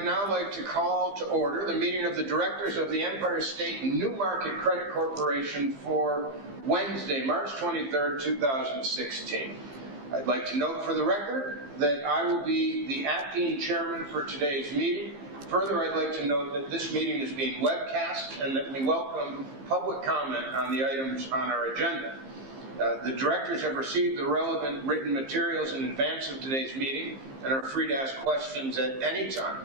I'd now like to call to order the meeting of the directors of the Empire State New Market Credit Corporation for Wednesday, March 23rd, 2016. I'd like to note for the record that I will be the acting chairman for today's meeting. Further, I'd like to note that this meeting is being webcast and that we welcome public comment on the items on our agenda. The directors have received the relevant written materials in advance of today's meeting and are free to ask questions at any time.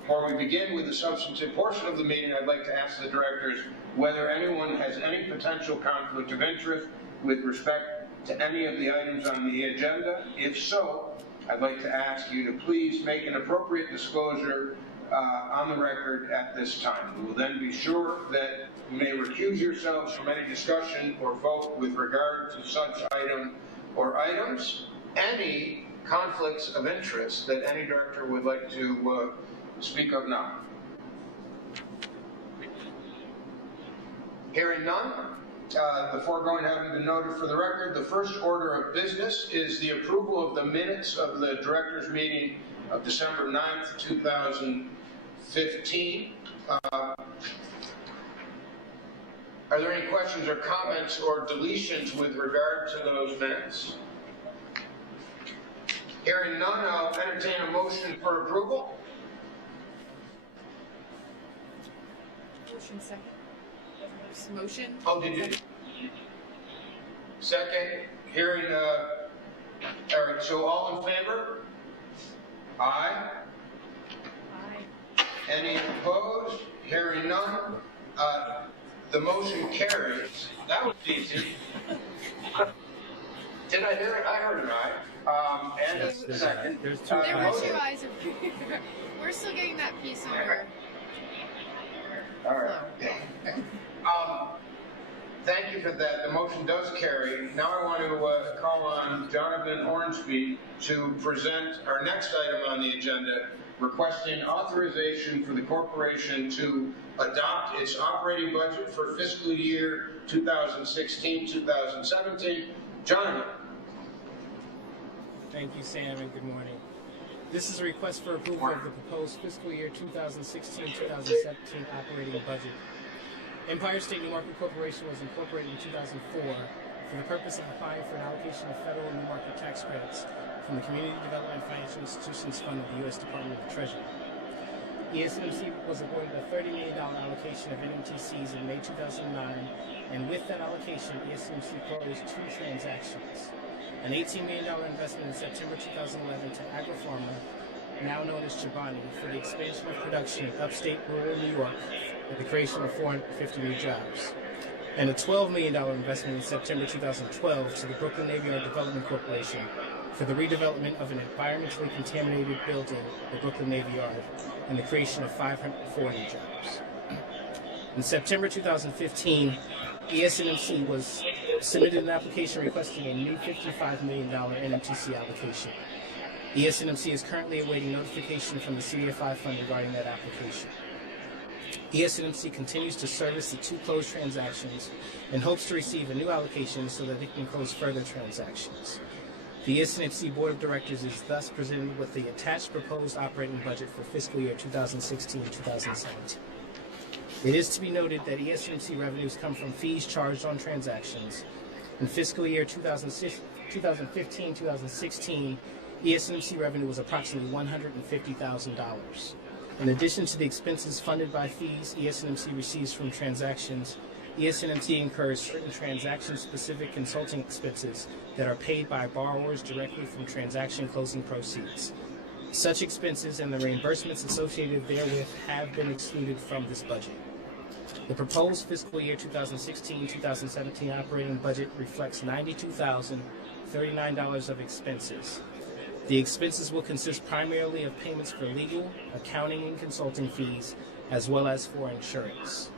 Before we begin with the substantive portion of the meeting, I'd like to ask the directors whether anyone has any potential conflict of interest with respect to any of the items on the agenda. If so, I'd like to ask you to please make an appropriate disclosure on the record at this time. We will then be sure that you may recuse yourselves from any discussion or vote with regard to such item or items. Any conflicts of interest that any director would like to speak of now? Hearing none, the foregoing having been noted for the record, the first order of business is the approval of the minutes of the directors' meeting of December 9th, 2015. Are there any questions or comments or deletions with regard to those minutes? Hearing none, I'll entertain a motion for approval. Motion second. Motion. Oh, did you? Second. Hearing, all right, so all in favor? Aye. Aye. Any opposed? Hearing none. The motion carries. That was easy. Did I hear it? I heard an aye. And a second. There's two There were ayes. two ayes. We're still getting that piece over. All right. Thank you for that. The motion does carry. Now I want to call on Jonathan Hornsby to present our next item on the agenda, requesting authorization for the corporation to adopt its operating budget for fiscal year 2016-2017. Jonathan. Thank you, Sam, and good morning. This is a request for approval of the proposed fiscal year 2016-2017 operating budget. Empire State New Market Corporation was incorporated in 2004 for the purpose of applying for an allocation of federal New Market tax credits from the Community Development Financial Institutions Fund of the U.S. Department of the Treasury. ESNMC was awarded a $30 million allocation of NMTCs in May 2009, and with that allocation, ESNMC closed two transactions. An $18 million investment in September 2011 to Agri-Pharma, now known as Chobani, for the expansion of production in upstate rural New York and the creation of 450 new jobs. And a $12 million investment in September 2012 to the Brooklyn Navy Yard Development Corporation for the redevelopment of an environmentally contaminated building, the Brooklyn Navy Yard, and the creation of 504 new jobs. In September 2015, ESNMC was submitted an application requesting a new $55 million NMTC allocation. ESNMC is currently awaiting notification from the CDFI fund regarding that application. ESNMC continues to service the two closed transactions and hopes to receive a new allocation so that it can close further transactions. The ESNMC Board of Directors is thus presented with the attached proposed operating budget for fiscal year 2016-2017. It is to be noted that ESNMC revenues come from fees charged on transactions. In fiscal year 2015-2016, ESNMC revenue was approximately $150,000. In addition to the expenses funded by fees ESNMC receives from transactions, ESNMC incurs certain transaction-specific consulting expenses that are paid by borrowers directly from transaction closing proceeds. Such expenses and the reimbursements associated therewith have been excluded from this budget. The proposed fiscal year 2016-2017 operating budget reflects $92,039 of expenses. The expenses will consist primarily of payments for legal, accounting, and consulting fees, as well as for insurance.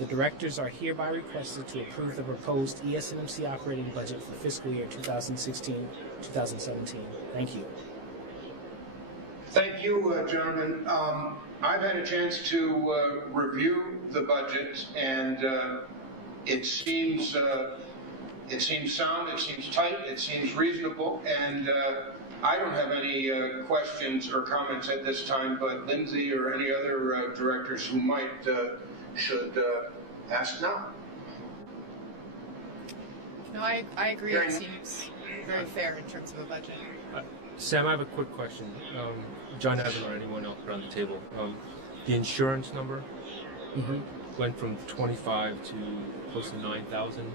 The directors are hereby requested to approve the proposed ESNMC operating budget for fiscal year 2016-2017. Thank you. Thank you, gentlemen. I've had a chance to review the budget, and it seems sound, it seems tight, it seems reasonable, and I don't have any questions or comments at this time, but Lindsay or any other directors who might should ask now. No, I agree. It seems very fair in terms of a budget. Sam, I have a quick question. John hasn't or anyone else around the table. The insurance number went from 25 to close to 9,000.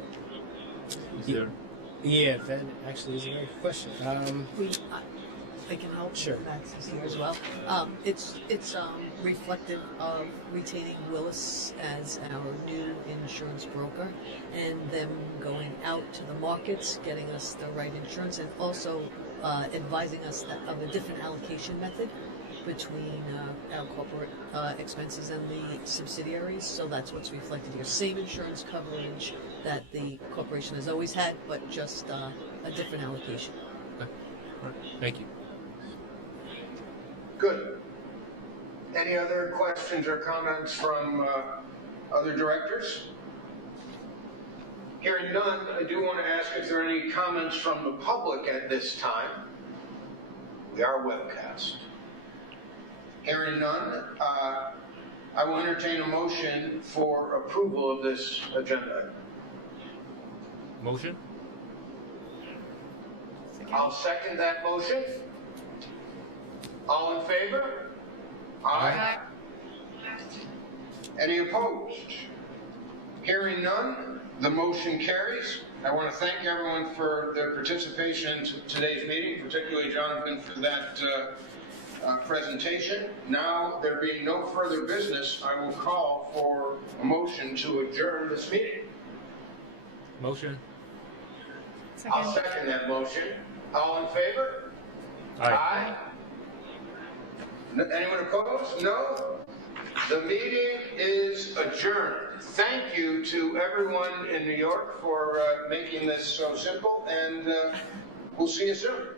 Is there? Yeah, that actually is a very good question. I can help. Sure. Max is here as well. It's reflective of retaining Willis as our new insurance broker, and them going out to the markets, getting us the right insurance, and also advising us of a different allocation method between our corporate expenses and the subsidiaries. So that's what's reflected here. Same insurance coverage that the corporation has always had, but just a different allocation. Okay. All right. Thank you. Good. Any other questions or comments from other directors? Hearing none, I do want to ask if there are any comments from the public at this time. We are webcast. Hearing none, I will entertain a motion for approval of this agenda. Motion? I'll second that motion. All in favor? Aye. Any opposed? Hearing none, the motion carries. I want to thank everyone for their participation in today's meeting, particularly Jonathan for that presentation. Now, there being no further business, I will call for a motion to adjourn this meeting. Motion? I'll second that motion. All in favor? Aye. Anyone opposed? No? The meeting is adjourned. Thank you to everyone in New York for making this so simple, and we'll see you soon.